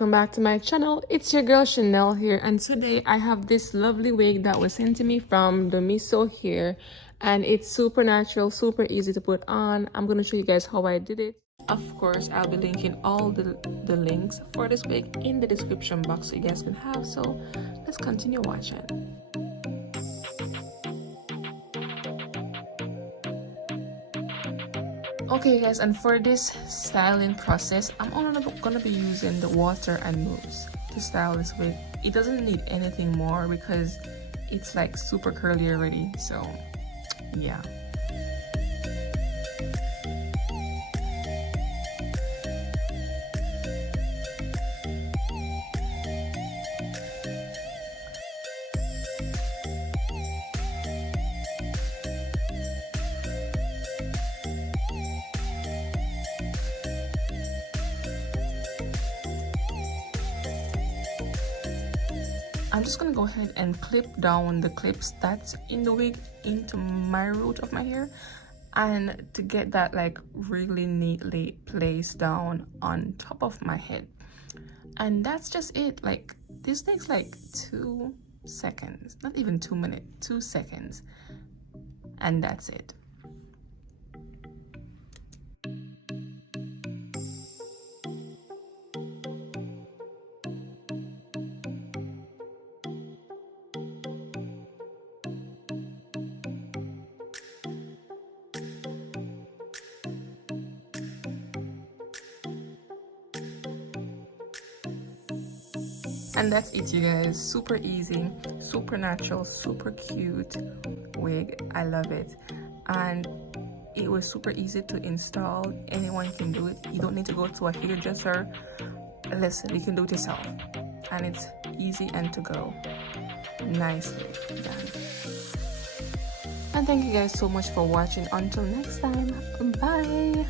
welcome back to my channel. It's your girl Chanel here, and today I have this lovely wig that was sent to me from Domiso Hair, and it's super natural, super easy to put on. I'm gonna show you guys how I did it. Of course, I'll be linking all the links for this wig in the description box so you guys can have. So let's continue watching. Okay guys, and for this styling process, I'm only gonna be using the water and mousse to style this wig. It doesn't need anything more because it's like super curly already, so yeah. I'm just gonna go ahead and clip down the clips that's in the wig into my root of my hair, and to get that like really neatly placed down on top of my head. And that's just it. Like, this takes like 2 seconds, not even 2 minutes, 2 seconds, and that's it. And that's it, you guys. Super easy, super natural, super cute wig. I love it, and it was super easy to install. Anyone can do it. You don't need to go to a hairdresser. Listen, you can do it yourself, and it's easy and to go. Nicely done. And thank you guys so much for watching. Until next time, bye.